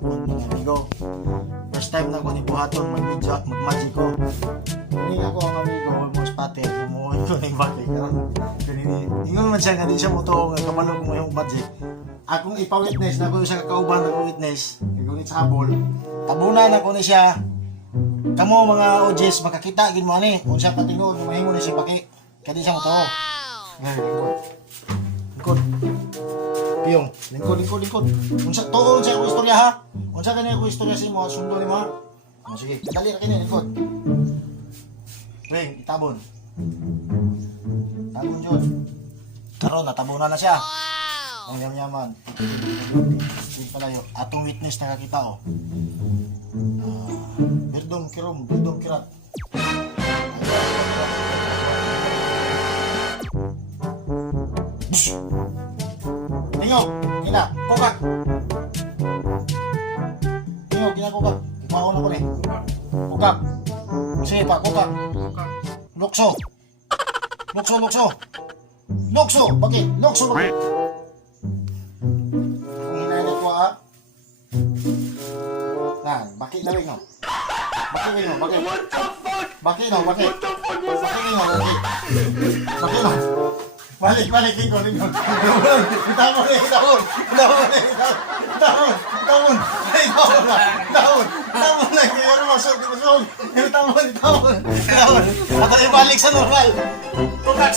hapon mga amigo. First time na ko ni buhaton mag-magic ko. Hindi ako ang amigo, mo spate, umuwi ko ng bagay. Ingon man siya nga di siya mo to, kapalo ko mo yung magic. Akong ipa-witness na ko siya kakauban na ko witness. Kagunit sa habol. Tabunan ako ni siya. Kamo mga OGs makakita gid mo ani kung siya patingod mahimo ni siya paki. Kadi siya mo to. Lingkod. Piyong, lingkod. Unsa tuon sa akong istorya ha? Unsa kani akong istorya sa imo sundo nimo ha? Oh, sige, dali ra kini lingkod. Weng, itabon. Tabon jud. Karon natabunan na siya. Ang yaman. Sige palayo. Atong witness nakakita oh. Berdong kirat. Tingo, kina, kokak. Tingo, kina kokak. Ipaon ako ni. Kokak. Sige pa, kokak. Lukso. Lukso, bakit? Kung hinanay ko ha. Nah, bakit na rin Bakit? Balik, lingkod. Itabon. Kaya masuk. Itabon. Atau ibalik sa normal. Tukak.